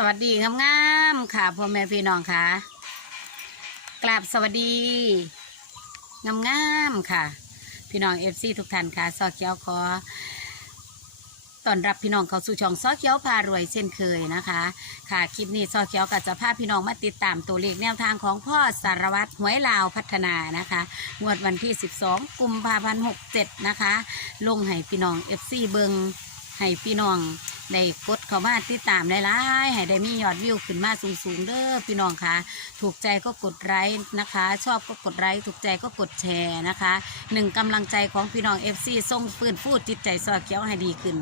สวัสดีงามๆค่ะพ่อแม่พี่น้องค่ะกราบสวัสดีงามๆค่ะ พี่น้องเอฟซีทุกท่านค่ะซอเกียวขอต้อนรับพี่น้องเข้าสู่ช่องซอเกียวพารวยเช่นเคยนะคะ ค่ะคลิปนี้ซอเกียวก็จะพาพี่น้องมาติดตามตัวเลขแนวทางของพ่อสารวัตรหวยลาวพัฒนานะคะงวดวันที่ 12 กุมภาพันธ์67นะคะ ลงให้พี่น้องเอฟซีเบิง ให้พี่น้องได้กดเข้ามาติดตามได้หลายๆให้ได้มียอดวิวขึ้นมาสูงๆเด้อพี่น้องคะถูกใจก็กดไลค์นะคะ ชอบก็กดไลค์ถูกใจก็กดแชร์นะคะหนึ่งกำลังใจของพี่น้อง FC ส่งฟื้นฟูจิตใจซอเขียวให้ดีขึ้น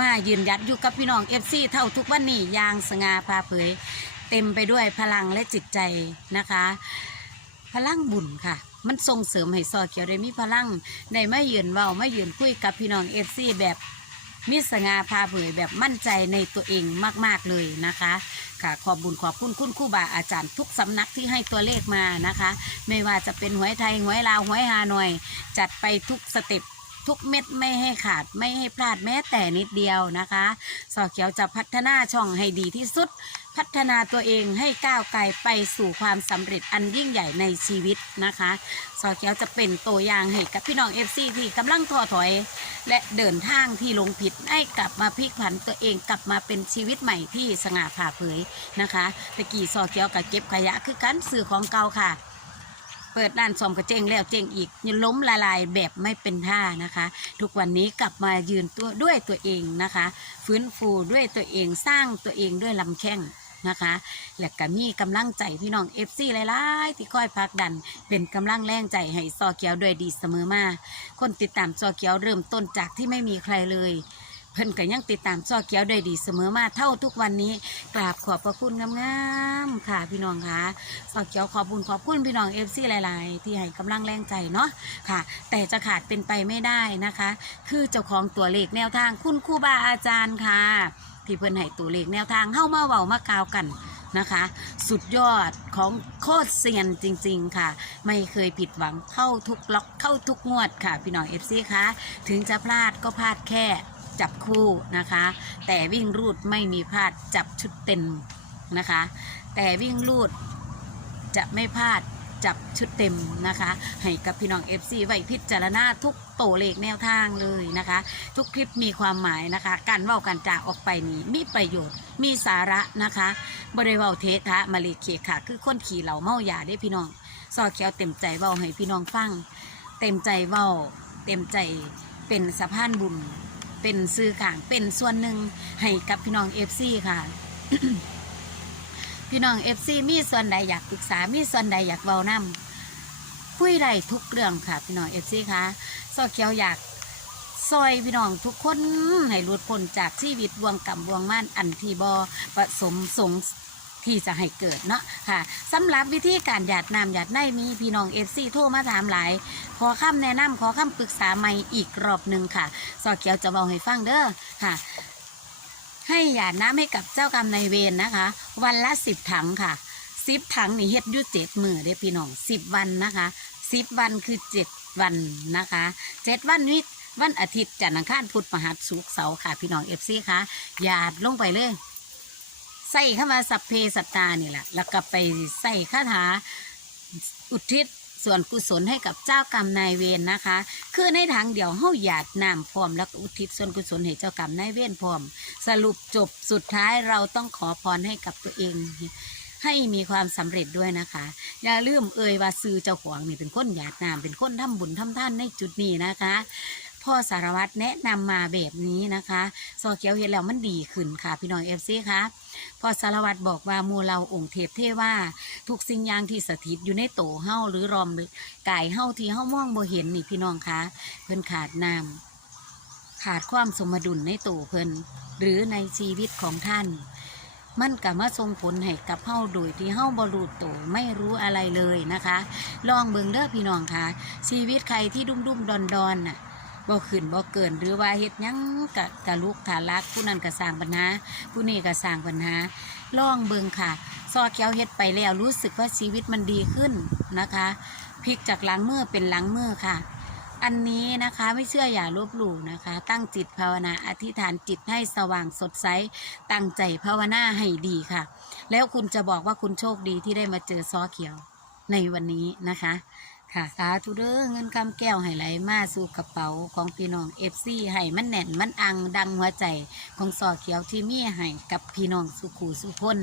มายืนยัดอยู่กับพี่น้อง FC เท่าทุกวันนี้ยางสง่าพาเผย เต็มไปด้วยพลังและจิตใจนะคะ พลังบุญค่ะมันส่งเสริมให้ซอเขียวได้มีพลังได้ไม่ยืนเว้าไม่ยืนคุยกับพี่น้อง FC แบบ มิสงาพาเผยแบบมั่นใจในตัวเองมาก ๆเลยนะคะค่ะขอบบุญขอบคุณคุณครูบาอาจารย์ทุกสำนักที่ให้ตัวเลขมานะคะ ไม่ว่าจะเป็นหวยไทยหวยลาวหวยฮานอย จัดไปทุกสเต็ปทุกเม็ดไม่ให้ขาดไม่ให้พลาดแม้แต่นิดเดียวนะคะ สอเขียวจะพัฒนาช่องให้ดีที่สุด พัฒนาตัวเองให้ก้าวไกลไปสู่ความสำเร็จอันยิ่งใหญ่ในชีวิตนะคะสอเขียวจะเป็นตัวอย่างให้กับพี่น้องเอฟซีที่กำลังท้อถอย และเดินทางที่ลงผิดให้กลับมาพลิกผันตัวเองกลับมาเป็นชีวิตใหม่ที่สง่าผ่าเผยนะคะตะกี้ซอเกียวกับเก็บขยะคือกันสื่อของเก่าค่ะเปิดด้านซ่อมกระเจงแล้วเจงอีกยล้มละลายแบบไม่เป็นท่านะคะ ทุกวันนี้กลับมายืนตัวด้วยตัวเองนะคะ ฟื้นฟูด้วยตัวเองสร้างตัวเองด้วยลำแข้ง นะคะ และก็มีกำลังใจพี่น้องเอฟซีหลายๆ ที่คอยพักดัน เป็นกำลังแรงใจให้ซอเกียวด้วยดีเสมอมา คนติดตามซอเกียวเริ่มต้นจากที่ไม่มีใครเลยเพิ่นก็ยังติดตามซอเกียวด้วยดีเสมอมาเท่าทุกวันนี้กราบขอบพระคุณงามๆค่ะพี่น้องคะซอเกียวขอบคุญขอบคุณพี่น้องเอฟซีหลายๆ ที่ให้กำลังแรงใจเนาะค่ะ แต่จะขาดเป็นไปไม่ได้นะคะ คือเจ้าของตัวเลขแนวทางคุณครูบาอาจารย์ค่ะ ที่เพิ่นให้ตัวเลขแนวทางเข้ามาเว้ามากล่าวกันนะคะ สุดยอดของโคตรเซียนจริง ๆ ค่ะ ไม่เคยผิดหวังเข้าทุกล็อกเข้าทุกงวดค่ะ พี่น้องเอฟซีคะถึงจะพลาดก็พลาดแค่จับคู่นะคะ แต่วิ่งรูดไม่มีพลาดจับชุดเต็มนะคะ แต่วิ่งรูดจะไม่พลาด จับชุดเต็มนะคะ ให้กับพี่น้อง FC ไว้พิจารณาทุกโตวเลขแนวทางเลยนะคะ ทุกคลิปมีความหมายนะคะ การเว่าการจาออกไปนี้มีประโยชน์มีสาระนะคะบริเวาเททะมาเลเคค่ะ คือคนขี่เหล่าเมายาได้พี่น้องซอเขียวเต็มใจเว้าให้พี่น้องฟัง เต็มใจเว้า เต็มใจเป็นสะพานบุญเป็นซื้อกลางเป็นส่วนหนึ่งให้กับพี่น้อง FC ค่ะ พี่น้อง FC มีส่วนใดอยากปรึกษา มีส่วนใดอยากเว้านำคุยได้ทุกเรื่องค่ะ พี่น้อง FC ค่ะซอเขียวอยากซอยพี่น้องทุกคนให้หลุดพ้นจากชีวิตวงกรรมบ่วงม่านอันทีบอผสมสงที่จะให้เกิดเนาะค่ะสำหรับวิธีการหยาดน้ำหยาดในมีพี่น้อง FC โทรมาถามหลาย ขอคำแนะนำขอคำปรึกษาใหม่อีกรอบหนึ่งค่ะซอเขียวจะบอกให้ฟังเด้อค่ะ ให้หยาดน้ำให้กับเจ้ากรรมนายเวรนะคะ วันละสิบถังค่ะสิบถังนี่เฮ็ดอยุเจ็ดมือเด้พี่น้องสิบวันนะคะสิบวันคือเจ็ดวันนะคะเจ็ดวันนี้วันอาทิตย์จันทร์อังคารพุธพฤหัสศุกเสาร์ค่ะ พี่น้องเอฟซีค่ะหยาดลงไปเลยใส่เข้ามาสัพเพสัตตานี่แหละแล้วก็ไปใส่คาถาอุทิศ ส่วนกุศลให้กับเจ้ากรรมนายเวรนะคะ คือในทางเดียวเฮาหยาดน้ำพร้อมแล้วก็อุทิศส่วนกุศลให้เจ้ากรรมนายเวรพร้อม สรุปจบสุดท้ายเราต้องขอพรให้กับตัวเองให้มีความสำเร็จด้วยนะคะ อย่าลืมเอ่ยว่าซื้อเจ้าของนี่เป็นคนหยาดน้ำเป็นคนทำบุญทำท่านในจุดนี้นะคะ พ่อสารวัตรแนะนำมาแบบนี้นะคะซอเขียวเห็นแล้วมันดีขึ้นค่ะ พี่น้องเอฟซีคะพ่อสารวัตรบอกว่ามูเราองค์เทพเทว่าทุกสิ่งอย่างที่สถิตอยู่ในโตเฮาหรือรอมกายเฮาที่เฮามองบ่เห็นนี่พี่น้องคะเพิ่นขาดน้ำขาดความสมดุลในโตเพิ่นหรือในชีวิตของท่านมันก็มาส่งผลให้กับเฮาโดยที่เฮาบ่รู้โตวไม่รู้อะไรเลยนะคะ ลองเบิ่งเด้อพี่น้องค่ะ ชีวิตใครที่ดุ้มดุมดอนดอนน่ะ บ่ขึ้นบ่เกิน หรือว่าเฮ็ดหยังกะกะลุกขาลัก ผู้นั้นก็สร้างปัญหา ผู้นี้ก็สร้างปัญหาลองเบิ่งค่ะซอเขียวเฮ็ดไปแล้วรู้สึกว่าชีวิตมันดีขึ้นนะคะพลิกจากหลังมือเป็นหลังมือค่ะ อันนี้นะคะไม่เชื่ออย่าลบหลู่นะคะ ตั้งจิตภาวนาอธิษฐานจิตให้สว่างสดใส ตั้งใจภาวนาให้ดีค่ะ แล้วคุณจะบอกว่าคุณโชคดีที่ได้มาเจอซอเขียวในวันนี้นะคะ ค่ะสาธุเด้อเงินคำแก้วให้ไหลมาสู่กระเป๋าของพี่น้องเอฟซีให้มันแน่นมันอังดังหัวใจของซอเขียวที่มีให้กับพี่น้องสุขูสุพน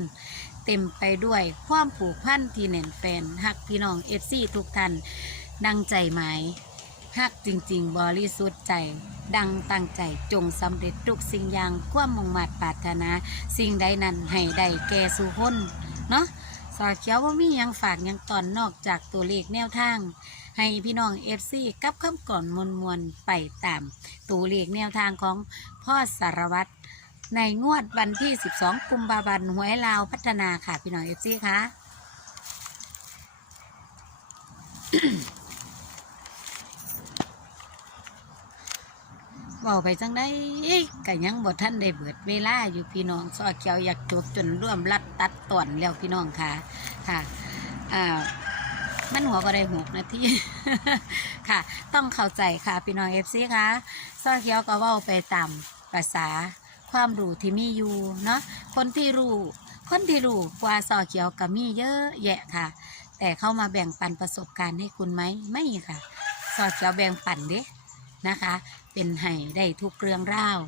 เต็มไปด้วยความผูกพันที่แน่นแฟนหักพี่น้องเอฟซีทุกท่านดังใจหมายฮักจริง ๆ บริสุทธิ์ใจ ดังตั้งใจจงสำเร็จทุกสิ่งอย่างความมุ่งมั่นปรารถนา สิ่งใดนั้นให้ได้แก่สุพนเนาะ สอเขียวว่ามียังฝากยังตอนนอกจากตัวเลขแนวทาง ให้พี่น้องเอฟซีกับคำก่อนมวลมวลไปตามตัวเลขแนวทางของพ่อสารวัตรในงวดวันที่ 12 กุมภาพันธ์หวยลาวพัฒนาค่ะ พี่น้องเอฟซีคะ บอกไปจังได้ก็ยังบ่ท่านได้เบิดเวลาอยู่พี่น้องซอเขียวอยากจบจนร่วมรัดตัดตอนแล้วพี่น้องค่ะค่ะอ่ามันหัวก็ได้หกนาทีค่ะ ต้องเข้าใจค่ะพี่น้องเอฟซีค่ะซอเขียวก็ว้าไปตามภาษาความรู้ที่มีอยู่เนาะคนที่รู้คนที่รู้กว่าซอเขียวก็มีเยอะแยะค่ะ แต่เข้ามาแบ่งปันประสบการณ์ให้คุณไหมไม่ค่ะซอเขียวแบ่งปันเด้นะคะ เป็นให้ได้ทุกเรื่องราว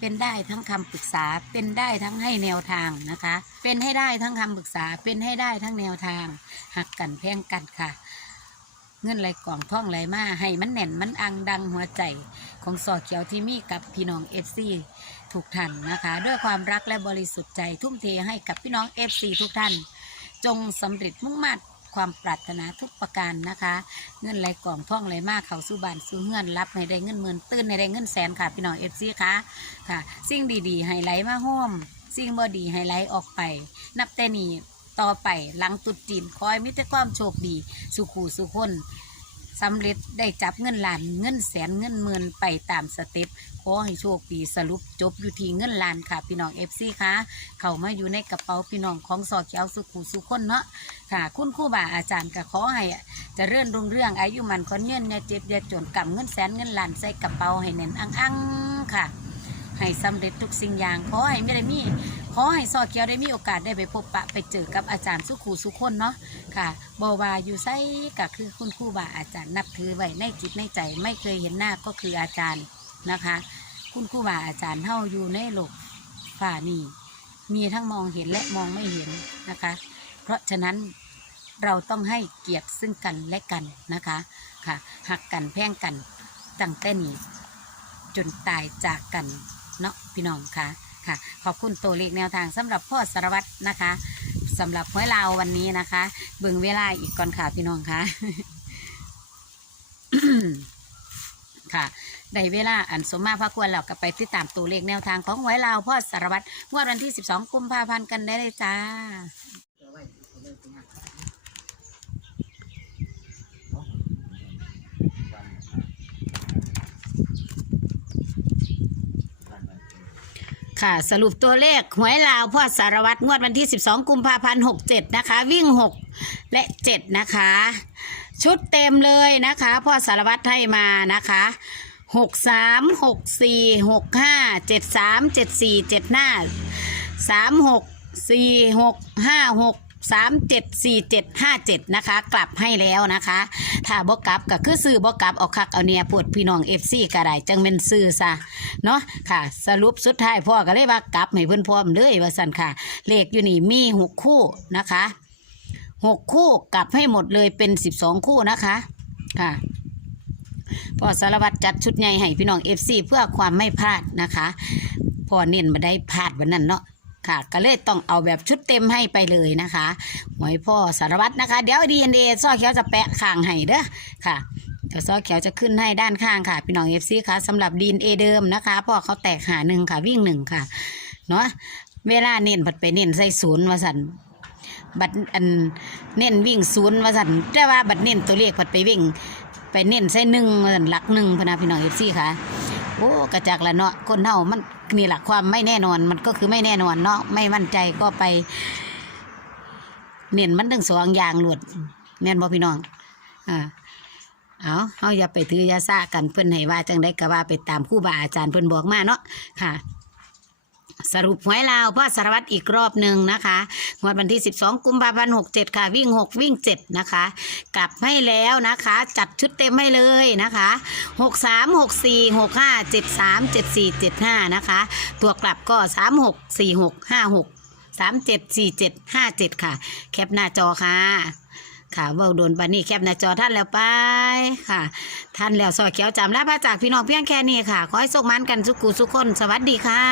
เป็นได้ทั้งคำปรึกษาเป็นได้ทั้งให้แนวทางนะคะ เป็นให้ได้ทั้งคำปรึกษาเป็นให้ได้ทั้งแนวทาง หักกันแพงกันค่ะ เงินไหลกล่องท่องไหลมาให้มันแน่นมันอังดังหัวใจของสอเขียวที่มีกับพี่น้องเอฟซีทุกท่านนะคะ ด้วยความรักและบริสุทธิ์ใจทุ่มเทให้กับพี่น้องเอฟซีทุกท่าน จงสำเร็จมุ่งมั่น ความปรารถนาทุกประการนะคะ เงินไหลกล่องท่องไหลมากเขาสู้บานสู้เงื่อนรับในได้เงินหมื่นตื้นในได้เงินแสนค่ะพี่น้องเอฟซีคะค่ะ สิ่งดีๆให้ไหลมาห้อมสิ่งบ่ดีให้ไหลออกไป นับแต่นี้ต่อไปหลังตุดจีนคอยมิตรความโชคดี สุขูสุขคน สำเร็จได้จับเงินล้านเงินแสนเงินหมื่นไปตามสเต็ปขอให้โชคดีสรุปจบอยู่ที่เงินล้านค่ะ พี่น้องเอฟซีค่ะ เข้ามาอยู่ในกระเป๋าพี่น้องของสอเขียวสุขูสุคนเนาะค่ะ คุณครูบาอาจารย์ก็ขอให้จะเรื่อนรุ่งเรื่องอายุมันคนเงินอย่าเจ็บอย่าจนกำเงินแสนเงินล้านใส่กระเป๋าให้แน่นอังอังค่ะ ให้สำเร็จทุกสิ่งอย่างขอให้ไม่ได้มี อให้ซอเขียวได้มีโอกาสได้ไปพบปะไปเจอกับอาจารย์สุขูสุคนเนาะค่ะบอวาอยู่ไซก็คือคุณครูบาอาจารย์นับถือไว้ในจิตในใจไม่เคยเห็นหน้าก็คืออาจารย์นะคะ คุณครูบาอาจารย์เฮาอยู่ในโลกฝ่านี้มีทั้งมองเห็นและมองไม่เห็นนะคะ เพราะฉะนั้นเราต้องให้เกียรติซึ่งกันและกันนะคะค่ะหักกันแพ่งกันตั้งแต่นี้จนตายจากกันเนาะพี่น้องค่ะ ค่ะ ขอบคุณตัวเลขแนวทางสำหรับพ่อสารวัตรนะคะสำหรับหวยลาววันนี้นะคะ เบิ่งเวลาอีกก่อนค่ะพี่น้องค่ะ ค่ะได้เวลาอันสมมาพระควรเราก็ไปติดตามตัวเลขแนวทางของหวยลาวพ่อสารวัตรงวดวันที่ 12 กุมภาพันธ์กันได้เลยจ้า ค่ะ สรุปตัวเลขหวยลาวพ่อสารวัตรงวดวันที่ 12 กุมภาพันธ์67 นะคะ วิ่ง 6 และ 7 นะคะ ชุดเต็มเลยนะคะ พ่อสารวัตรให้มานะคะ6 3 6 4 6 5 7 3 7 4 7 5 3 6 4 6 5 6 3 7 4 7 5 7นะคะ กลับให้แล้วนะคะ ถ้าบ่กลับก็คือซื้อบ่กลับเอาคักเอาเนี่ยปวดพี่น้องเอฟซีก็ได้จังเป็นซื้อซะเนาะค่ะ สรุปสุดท้ายพ่อก็เลยว่ากลับให้เพิ่นพร้อมเลยว่าซั่นค่ะ เลขอยู่นี่มีหกคู่นะคะหกคู่กลับให้หมดเลยเป็นสิบสองคู่นะคะค่ะพ่อสารวัตรจัดชุดใหญ่ให้พี่น้องเอฟซีเพื่อความไม่พลาดนะคะ พอเน้นมาได้พลาดวันนั้นเนาะ ค่ะ ก็เลยต้องเอาแบบชุดเต็มให้ไปเลยนะคะหวยพ่อสารวัตรนะคะ เดี๋ยวดีเอ็นเอซ้อเขียวจะแปะข้างให้เด้อค่ะเดี๋ยวซอเขียวจะขึ้นให้ด้านข้างค่ะ พี่น้องเอฟซีค่ะสำหรับดีนเอเดิมนะคะพ่อเขาแตกหาหนึ่งค่ะวิ่งหนึ่งค่ะเนาะเวลาเน้นผัดไปเน้นใส่ศูนย์วาสันบัดอันเน้นวิ่งศูนย์วาสันแต่ว่าบัดเน้นตัวเลขผัดไปวิ่ง ไปเน้นใส่หนึ่งวาสันหลักหนึ่งพนาพี่น้องเอฟซีค่ะโอ้กระจากละเนาะคนเฮามัน นี่แหละความไม่แน่นอนมันก็คือไม่แน่นอนเนาะไม่มั่นใจก็ไป เน่นมันทั้งสองอย่างหลุดแม่นบ่พี่น้องอ่าเอาเฮาอย่าไปถือยาซ่ากันเพื่อนให้ว่าจังได้ก็ว่าไปตามครูบาอาจารย์เพื่อนบอกมาเนาะค่ะ สรุปหวยลาวพ่อสารวัตรอีกรอบหนึ่งนะคะงวดวันที่ 12 กุมภาพันธ์67 ค่ะ วิ่ง 6 วิ่ง 7 นะคะ กลับให้แล้วนะคะ จัดชุดเต็มให้เลยนะคะ 63 64 65 73 74 75 นะคะ ตัวกลับก็ 36 46 56 37 47 57 ค่ะ แคปหน้าจอค่ะ ค่ะเบาโดนบันนี่แคบหน้าจอท่านแล้วไปค่ะ ท่านแล้วสอยเขียวจำลาพระจากพี่น้องเพียงแค่นี้ค่ะ ขอให้สุขมันกันสุขุสุขคน สวัสดีค่ะ